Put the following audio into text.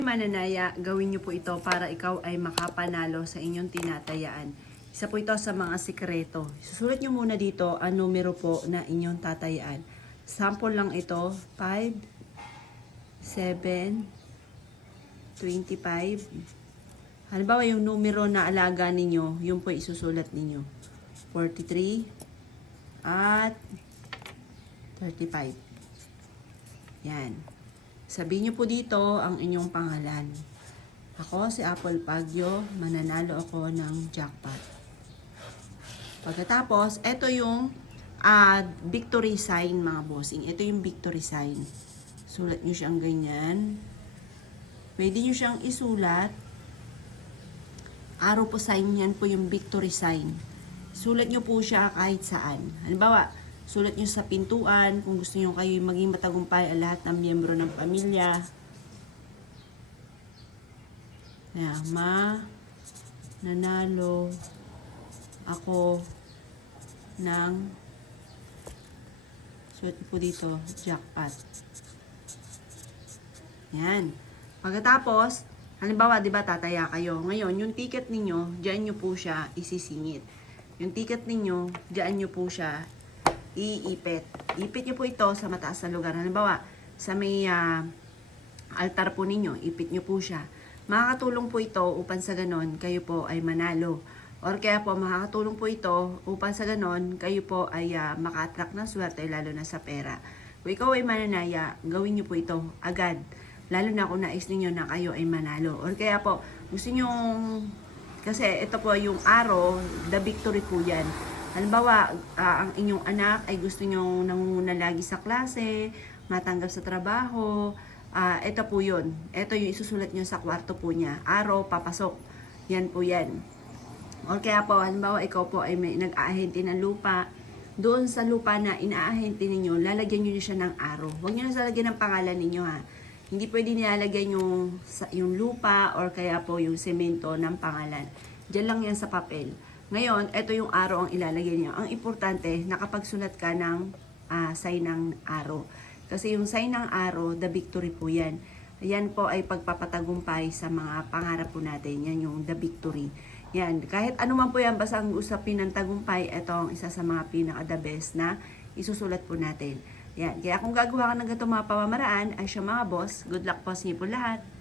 Mananaya, gawin niyo po ito para ikaw ay makapanalo sa inyong tinatayaan. Isa po ito sa mga sikreto. Susulat niyo muna dito ang numero po na inyong tatayaan. Sample lang ito, 5, 7, 25. Halimbawa yung numero na alaga ninyo, yun po isusulat ninyo. 43 at 35. Yan. Sabihin niyo po dito ang inyong pangalan. Ako si Apple Pagyo, mananalo ako ng jackpot. Pagkatapos, ito yung victory sign mga bossing. Ito yung victory sign. Sulat niyo siyang ganyan. Pwede niyo siyang isulat. Arrow po sign, yan po yung victory sign. Sulat niyo po siya kahit saan. Halimbawa, sulat nyo sa pintuan, kung gusto nyo kayo maging matagumpay ang lahat ng miyembro ng pamilya. Nanalo ako ng, sulat po dito, jackpot. Yan. Pagkatapos, halimbawa, di ba, tataya kayo. Ngayon, yung ticket ninyo, diyan nyo po siya isisingit. Yung ticket ninyo, diyan nyo po siya iipit. Ipit nyo po ito sa mataas na lugar. Halimbawa, sa may altar po ninyo, ipit nyo po siya. Makakatulong po ito upang sa ganon, kayo po ay manalo. Or kaya po, makakatulong po ito upang sa ganon, kayo po ay maka-attract ng swerte, lalo na sa pera. Kung ikaw ay mananaya, gawin nyo po ito agad. Lalo na kung nais ninyo na kayo ay manalo. Or kaya po, gusto nyo, kasi ito po yung arrow, the victory po yan. Halimbawa, ang inyong anak ay gusto nyo nangunguna lagi sa klase, matanggap sa trabaho, ito po yun. Ito yung isusulat nyo sa kwarto po niya. Araw, papasok. Yan po yan. O kaya po, halimbawa, ikaw po ay may nag-aahente ng lupa. Doon sa lupa na inaahente ninyo, lalagyan nyo siya ng araw. Huwag nyo na lalagyan ng pangalan ninyo ha. Hindi pwede nilalagyan yung lupa or kaya po yung semento ng pangalan. Diyan lang yan sa papel. Ngayon, ito yung araw ang ilalagay niyo. Ang importante, nakapagsulat ka ng sign ng araw. Kasi yung sign ng araw, the victory po yan. Yan po ay pagpapatagumpay sa mga pangarap po natin. Yan yung the victory. Yan. Kahit ano man po yan, basta ang usapin ng tagumpay, ito ang isa sa mga pinaka-the best na isusulat po natin. Yan. Kaya kung gagawa ka ng ganitong mga pamamaraan, ay siya mga boss, good luck po sa inyo po lahat.